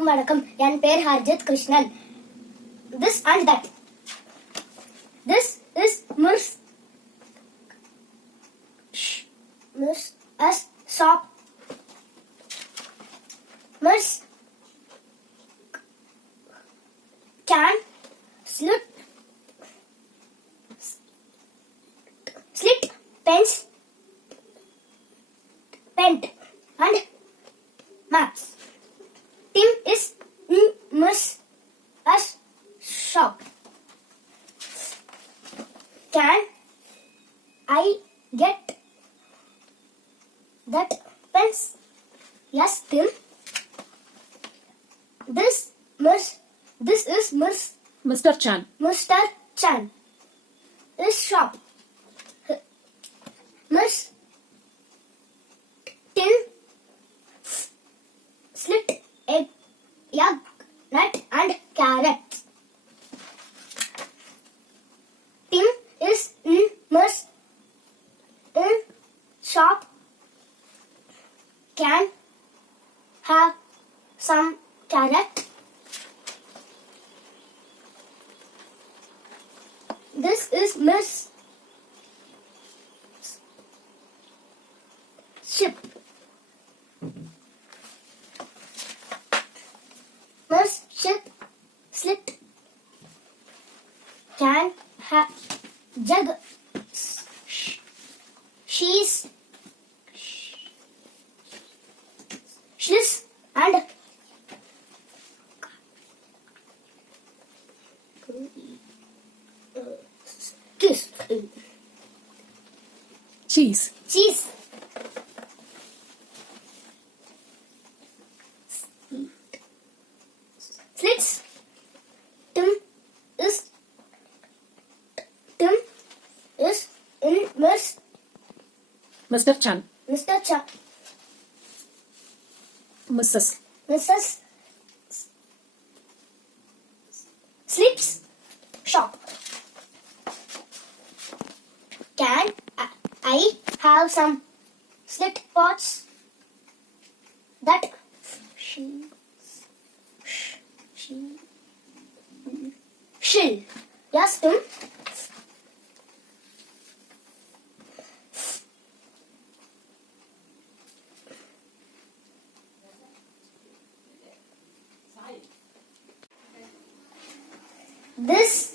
அனைவருக்கும் வணக்கம். என் பேர் Harjit Krishnan. This and that. This is Mirs as shop. Mirs can slit pens, paint and maps. Tim is in Mirs as shop. Can I get that pens? Yes, Tim. This is Mr. Chan. Mr. Chan. This shop. Miss Tin slit egg, nut and carrots. Tim is in Miss in shop. Can have some carrot. This is Miss Ship. Miss Ship slit can have jug. She's and Cheese. Slits. Tim is in Mr. Chan. Mr. Chan. Mrs. Sleeps shop. Can I have some slit pots that she'll. Yes, Tim. This